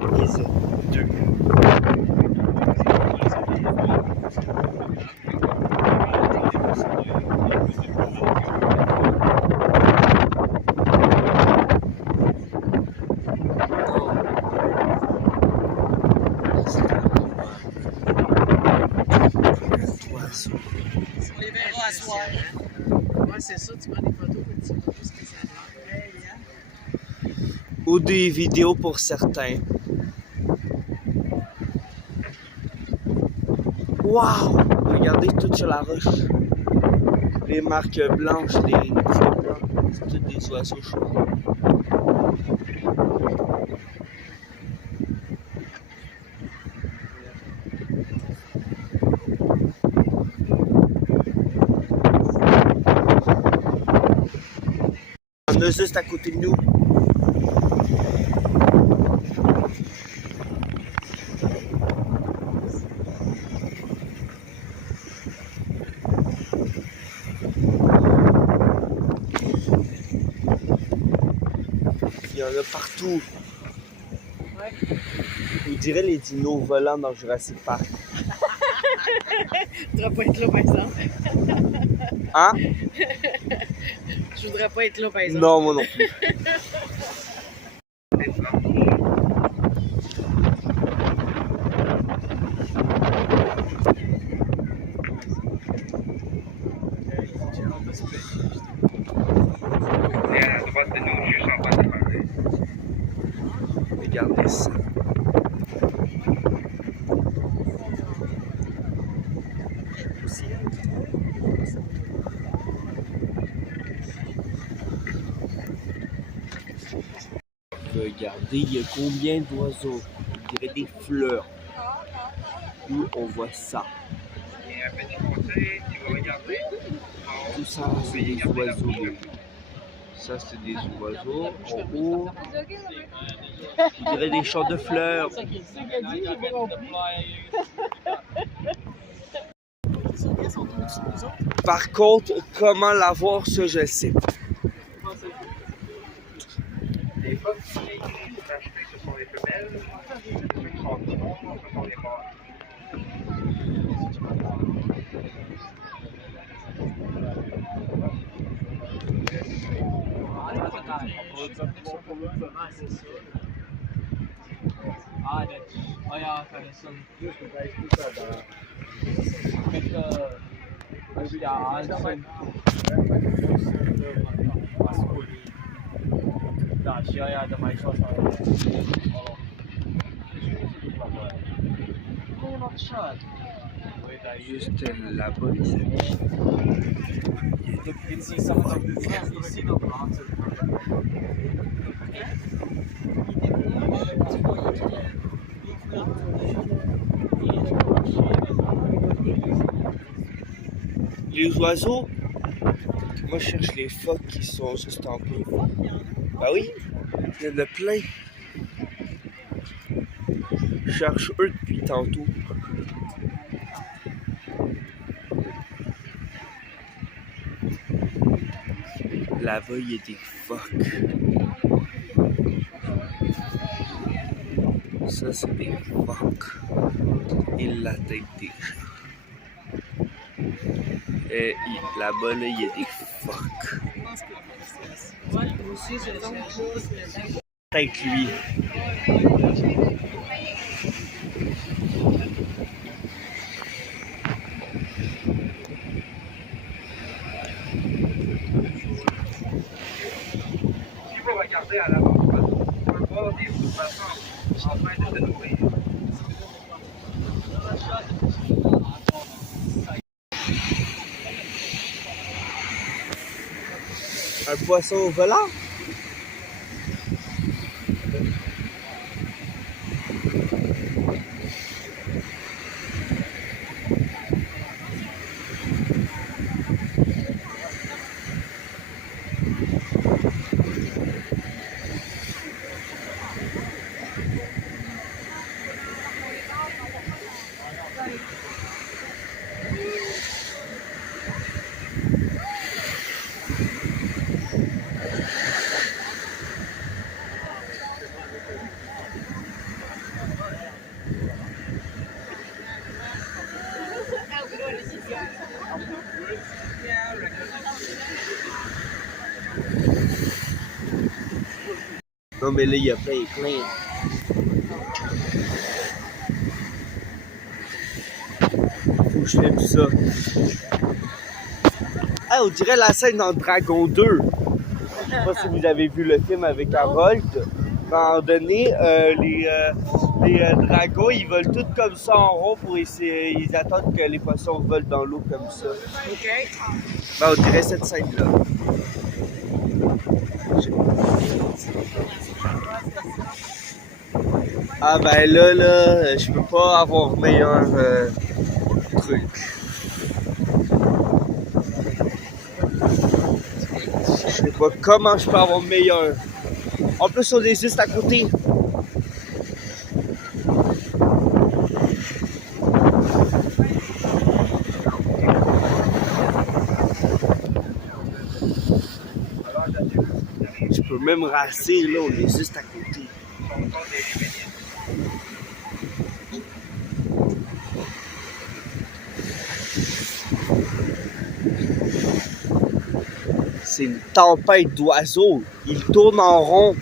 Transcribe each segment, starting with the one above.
Is 2. Les verras à soir. Ouais, c'est ça, tu prends des photos, mais tu sais pas ce que ça donne. Ou des vidéos pour certains. Waouh! Regardez tout sur la roche. Les marques blanches, les traits blancs. C'est tous des oiseaux chauds. On a juste à côté de nous. Il y en a partout. Ouais. On dirait les dinos volants dans Jurassic Park. Je voudrais pas être là, par exemple. Hein? Je voudrais pas être là, par exemple. Non, moi non plus. Regardez ça. Regardez, il y a combien d'oiseaux? On dirait des fleurs. Où on voit ça? Tout ça, c'est des oiseaux. Ça, c'est des oiseaux. En haut, on dirait des champs de fleurs. Par contre, comment l'avoir, ça, je sais pas. Les phoques qui sont achetés, ce sont les femelles. Ceux qui sont noirs, ce sont les mâles. Ja, keine Sinn. Mit ja, also da, ja, da mai șoasa. Juste là-bas, les amis. Ici, ça va ici, donc, Les oiseaux, moi je cherche les phoques qui sont juste en bleu. Bah oui, il y en a plein. Je cherche eux depuis tantôt. Là-bas, il y a des phoques. Ça, c'est des phoques. Et la tête des gens. Et là-bas, là, il y a des phoques. Avec lui. Si vous regardez à l'avant, on peut voir des poissons en train de se nourrir. Un poisson volant? Non, mais là, il y a plein. Faut que je filme ça. Ah, on dirait la scène dans Dragon 2. Je sais pas si vous avez vu le film avec Harold. À un moment donné, les dragons, ils volent tout comme ça en rond pour essayer. Ils attendent que les poissons volent dans l'eau comme ça. OK. Ben, on dirait cette scène-là. Ah ben là, je peux pas avoir meilleur truc. Je sais pas comment je peux avoir meilleur. En plus, on est juste à côté. Je peux même raser, là, on est juste à côté. C'est une tempête d'oiseaux. Ils tournent en rond.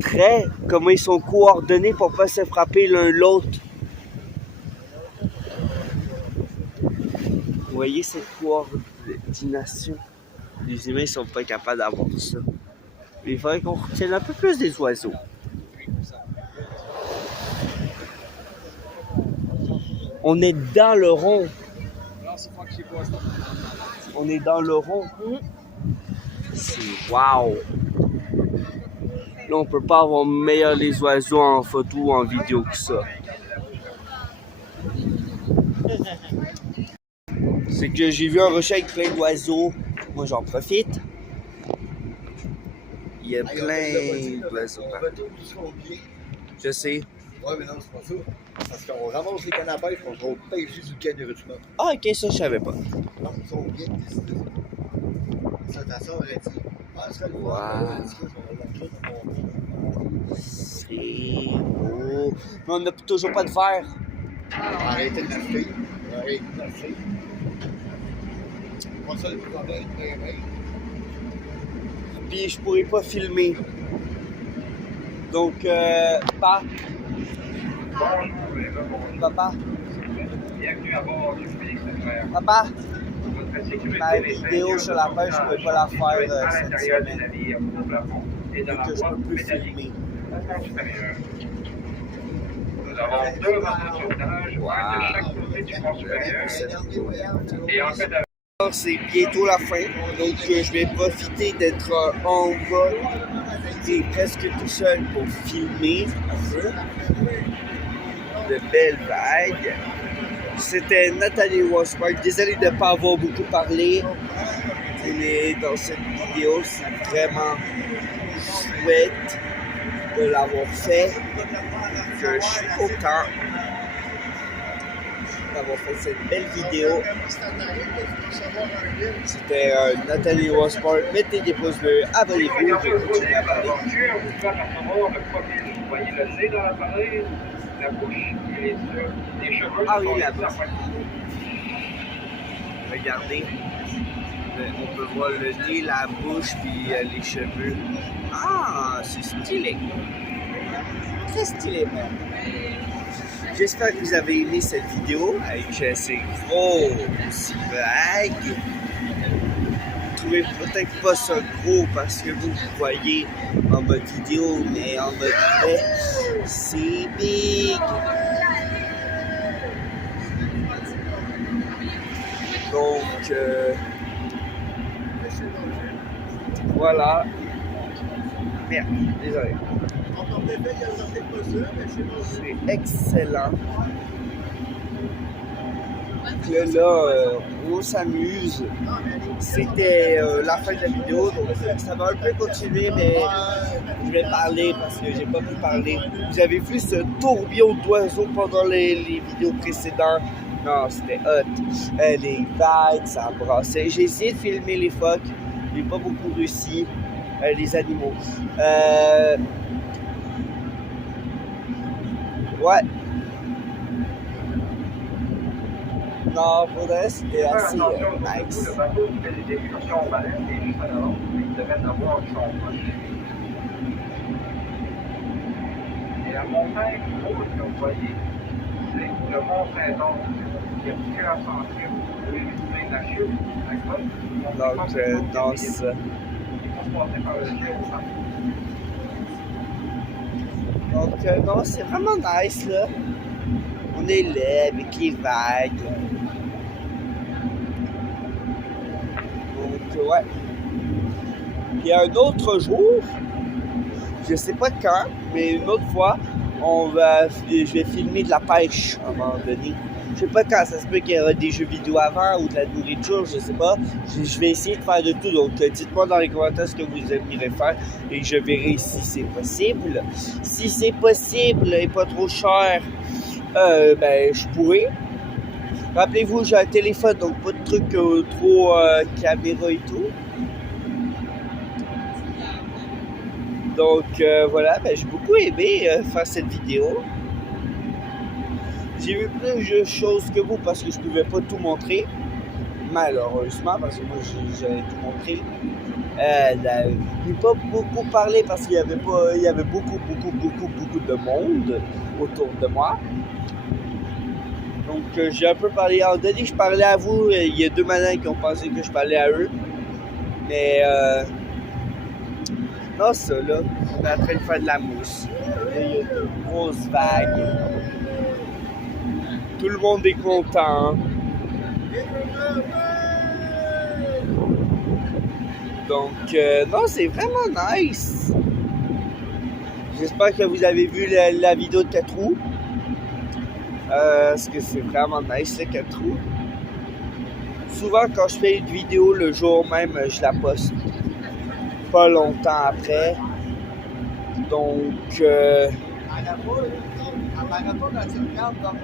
Très, comment ils sont coordonnés pour pas se frapper l'un l'autre. Vous voyez cette coordination? Les humains sont pas capables d'avoir ça. Il faudrait qu'on retienne un peu plus des oiseaux. On est dans le rond. On est dans le rond. C'est wow. Là, on peut pas avoir meilleur les oiseaux en photo ou en vidéo que ça. C'est que j'ai vu un rocher avec plein d'oiseaux. Moi, j'en profite. Il y a plein d'oiseaux partout. Je sais. Ouais, mais non, c'est pas ça. Parce qu'on ramasse les cannes à pêche, on va pêcher du quai de Richmond. Ah, ok, ça, je savais pas. Non, ils sont bien décidés. Ça, ta soeur aurait dit. Ah, ce serait le voir. C'est beau. Mais on n'a toujours pas de verre. Arrêtez de l'acheter. Arrêtez de l'acheter. Pas ça le problème, mais. Puis je pourrais pas filmer. Donc, papa. Papa, ma vidéo sur la pêche, je ne pourrais pas la faire cette semaine. Vu que je ne peux plus filmer. Nous avons 2 radeaux de sauvetage, un de chaque côté du pont supérieur. Et en fait, Alors, c'est bientôt la fin, donc je vais profiter d'être en bas et presque tout seul pour filmer un peu de belles vagues. C'était Nathalie Waspark. Désolé de ne pas avoir beaucoup parlé, mais dans cette vidéo, c'est vraiment chouette de l'avoir fait, que je suis content d'avoir fait cette belle vidéo. C'était Nathalie Waspark. Mettez des pouces bleus, abonnez-vous, je vais continuer à parler. vous pouvez apercevoir le profil. Vous voyez le nez dans l'appareil, la bouche et les yeux, les cheveux. Ah oui, la bouche. Regardez, on peut voir le nez, la bouche, puis les cheveux. Ah, c'est stylé. Très stylé même. J'espère que vous avez aimé cette vidéo avec ces grosses vagues. Trouvez peut-être pas ça gros parce que vous voyez en mode vidéo, mais en mode vrai, c'est big. Donc, voilà. Merde, désolé. C'est excellent. Que là, on s'amuse. C'était la fin de la vidéo, donc ça va un peu continuer, mais je vais parler parce que j'ai pas pu parler. Vous avez vu ce tourbillon d'oiseaux pendant les vidéos précédentes? Non, c'était hot. Les vagues, ça brassait. J'ai essayé de filmer les phoques, j'ai pas beaucoup réussi. Les animaux. Ouais. Non, pour vrai, c'était Faire assez attention au nice. le bateau qui fait des excursions en baleine, et juste à l'avant, ils devraient en avoir qui sont proches. Et la montagne haute que vous voyez, c'est le mont Saint-Onge. Il y a plusieurs ascensions. Vous pouvez visiter la chute, la grotte. Donc, dans ça. Il faut passer par le ciel. Donc, non, c'est vraiment nice, là. On est là avec les vagues. Donc, ouais. Puis un autre jour, je sais pas quand, mais une autre fois, je vais filmer de la pêche à un moment donné. Je sais pas quand, ça se peut qu'il y aura des jeux vidéo avant ou de la nourriture, je sais pas. Je vais essayer de faire de tout, donc dites-moi dans les commentaires ce que vous aimeriez faire et je verrai si c'est possible. Si c'est possible et pas trop cher, ben je pourrais. Rappelez-vous, j'ai un téléphone, donc pas de trucs trop caméra et tout. Donc voilà, ben, j'ai beaucoup aimé faire cette vidéo. J'ai vu plus de choses que vous parce que je pouvais pas tout montrer. Malheureusement, parce que moi j'avais tout montré. J'ai pas beaucoup parlé parce qu'il y avait beaucoup de monde autour de moi. Donc j'ai un peu parlé. En donné, je parlais à vous. Il y a deux madames qui ont pensé que je parlais à eux. Mais non, ça là, on est en train de faire de la mousse. Il y a de grosses vagues. Tout le monde est content. Donc, non, c'est vraiment nice. J'espère que vous avez vu la vidéo de 4 roues. Parce que c'est vraiment nice, le 4 roues. Souvent, quand je fais une vidéo le jour même, je la poste pas longtemps après. Donc, À la fois, quand tu regardes comme